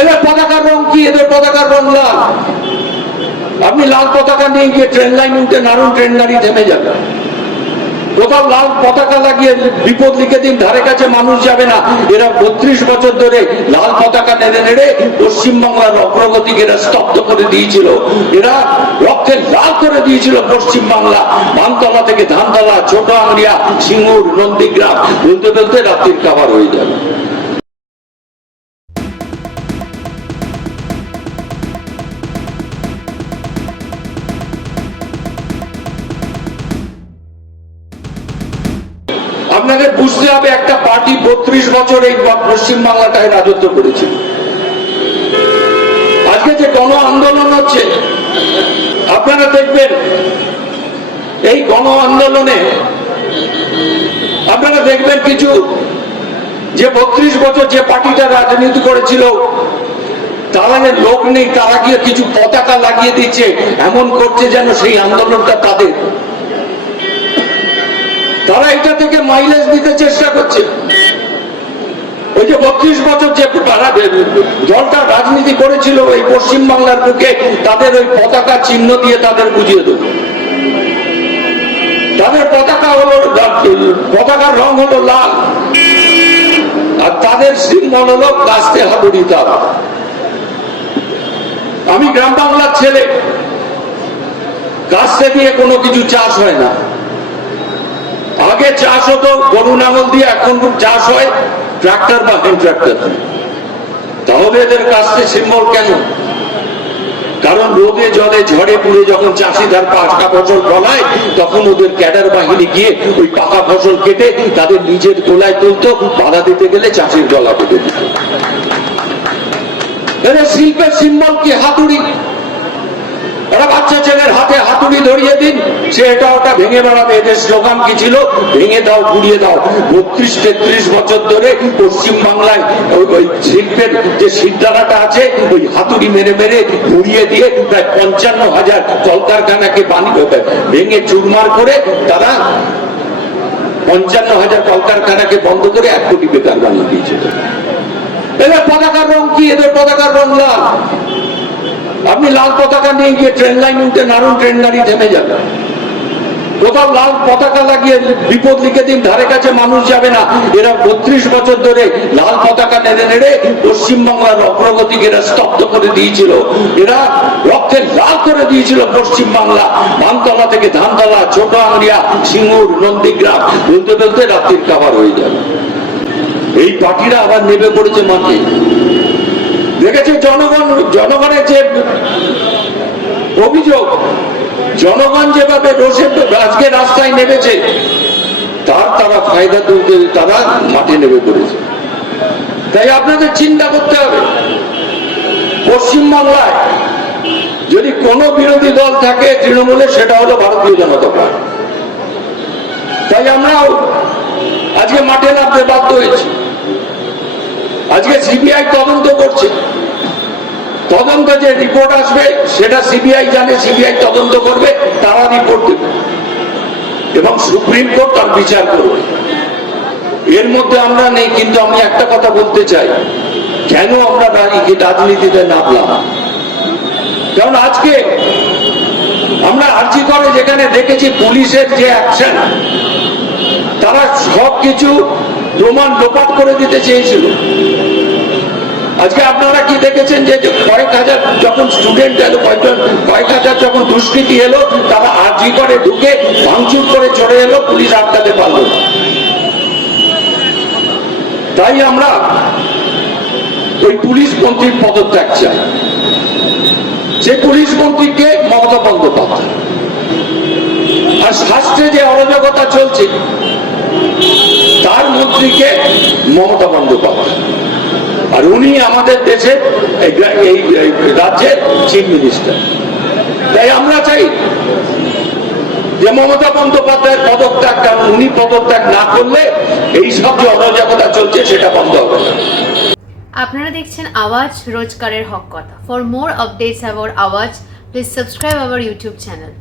এদের পতাকার রং কি? এদের পতাকার রং লাল। আপনি লাল পতাকা নিয়ে গিয়ে ট্রেন লাইন উঠে নাড়ুন ট্রেন গাড়ি থেমে যাবে। কোথাও লাল পতাকা লাগিয়ে বিপদ লিখে দিন, ধারে কাছে মানুষ যাবে না। এরা বত্রিশ বছর ধরে লাল পতাকা নেড়ে নেড়ে পশ্চিমবাংলার অগ্রগতিকে এরা স্তব্ধ করে দিয়েছিল। এরা রক্তে লাল করে দিয়েছিল পশ্চিমবাংলা। বানতলা থেকে ধানতলা, ছোট আংরিয়া সিঙ্গুর, নন্দীগ্রাম। বলতে বলতে রাত্রির খাবার হয়ে যাবে। আপনাকে বুঝতে হবে একটা পার্টি বত্রিশ বছর এই পশ্চিম বাংলাটায় রাজত্ব করেছে। আজকে যে গণ আন্দোলন হচ্ছে, আপনারা দেখবেন, এই গণ আন্দোলনে আপনারা দেখবেন কিছু, যে বত্রিশ বছর যে পার্টিটা রাজনীতি করেছিল, তারা যে লোক নেই, তারা গিয়ে কিছু পতাকা লাগিয়ে দিচ্ছে, এমন করছে যেন সেই আন্দোলনটা তাদের। তারা এটা থেকে মাইলেজ দিতে চেষ্টা করছে। ওই যে বত্রিশ বছর যে তারা দলটা রাজনীতি করেছিল এই পশ্চিম বাংলার বুকে, তাদের ওই পতাকা চিহ্ন দিয়ে তাদের বুঝিয়ে দেব। তাদের পতাকা হলো পতাকার রং হলো লাল। আর তাদের সিম্বল হলো কাস্তে হাতুড়ি তারা। আমি গ্রাম বাংলার ছেলে। কাস্তে দিয়ে কোনো কিছু চাষ হয় না। আগে চাষ হতো, গরু, নাঙল দিয়ে এখন চাষ হয়, ট্রাক্টর বা হ্যান্ড ট্রাক্টর। তাহলে এদের কাছে সিম্বল কেন? কারণ রোদে, জলে, ঝড়ে, পুড়ে যখন চাষি তার পাকা ফসল ফলায়, তখন ওদের ক্যাডার বাহিনী গিয়ে ওই পাকা ফসল কেটে তাদের নিজের তোলায় তুলতো, বাধা দিতে গেলে চাষির গলা কেটে দিত। শিল্পের সিম্বল কি? হাতুড়ি একটা বাচ্চা ছেলের হাতে হাতুড়ি ধরিয়ে দিন সে এটা ওটা ভেঙে বেড়াবে, এদের স্লোগান কি ছিল? ভেঙে দাও ঘুরিয়ে দাও। বত্রিশ, তেত্রিশ বছর ধরে পশ্চিম বাংলায় ওই শিল্পের যে সিদ্ধারাটা আছে, ওই হাতুড়ি মেরে মেরে ঘুরিয়ে দিয়ে প্রায় পঞ্চান্ন হাজার কলকারখানাকে বানিয়ে ভেঙে চুরমার করে তারা পঞ্চান্ন হাজার কলকারখানাকে বন্ধ করে এক কোটি বেকার বানিয়ে দিয়েছিল এদের পতাকার রং কি? এদের পতাকার রং লাল। আপনি লাল পতাকা নিয়ে গিয়ে ট্রেন লাইন উঠে নাড়ুন ট্রেন গাড়ি থেমে যাবে। কোথাও লাল পতাকা লাগিয়ে বিপদ লিখে দিন, ধারে কাছে মানুষ যাবে না। এরা বত্রিশ বছর ধরে লাল পতাকা নেড়ে নেড়ে পশ্চিমবাংলার অগ্রগতিকে এরা স্তব্ধ করে দিয়েছিল। এরা রক্তে লাল করে দিয়েছিল পশ্চিম বাংলা বানতলা থেকে ধানতলা ছোট আংরিয়া সিঙ্গুর, নন্দীগ্রাম, বলতে বলতে রাত্রির খাবার হয়ে যাবে। এই পার্টিরা আবার নেমে পড়েছে মাঠে। দেখেছে জনগণ জনগণের যে অভিযোগ, জনগণ যেভাবে রোষে আজকে রাস্তায় নেমেছে, তার তারা ফায়দা তুলতে তারা মাঠে নেমে পড়েছে। তাই আপনাদের চিন্তা করতে হবে, পশ্চিমবাংলায় যদি কোনো বিরোধী দল থাকে তৃণমূলে, সেটা হলো ভারতীয় জনতা পার্টি। তাই আমরাও আজকে মাঠে নামতে বাধ্য হয়েছি। আজকে সিবিআই তদন্ত করছে। তদন্ত যে রিপোর্ট আসবে, সেটা সিবিআই জানে সিবিআই তদন্ত করবে, তারা রিপোর্ট দেবে। এবং সুপ্রিম কোর্ট তার বিচার করবে। এর মধ্যে আমরা নেই, কিন্তু আমি একটা কথা বলতে চাই। কেন আমরা রাজনীতি- রাজনীতিতে নামলাম? কারণ আজকে আমরা আর্জি করে যেখানে দেখেছি পুলিশের যে অ্যাকশন তারা সব কিছু প্রমাণ লোপাট করে দিতে চেয়েছিল। আজকে আপনারা কি দেখেছেন যে কয়েক হাজার যখন স্টুডেন্ট এলো, কয়েকজন, কয়েক হাজার যখন দুষ্কৃতি এলো, তারা আর্জি করে ঢুকে ভাঙচুর করে চলে এলো, পুলিশ আটকাতে পারল তাই আমরা ওই পুলিশ মন্ত্রীর পদত্যাগ চাই। যে পুলিশ মন্ত্রীকে মমতা বন্দ্যোপাধ্যায়। আর শাস্ত্রে যে অরাজকতা চলছে, তার মন্ত্রীকে মমতা বন্দ্যোপাধ্যায়। আর উনি আমাদের দেশে এই রাজ্যের চিফ মিনিস্টার তাই আমরা চাই যে মমতা বন্দ্যোপাধ্যায়ের পদত্যাগ, কারণ উনি পদত্যাগ না করলে এই সব যে অরাজকতা চলছে, সেটা বন্ধ হবে না। আপনারা দেখছেন আওয়াজ রোজকারের হক কথা। For more updates about Awaaz please subscribe our YouTube channel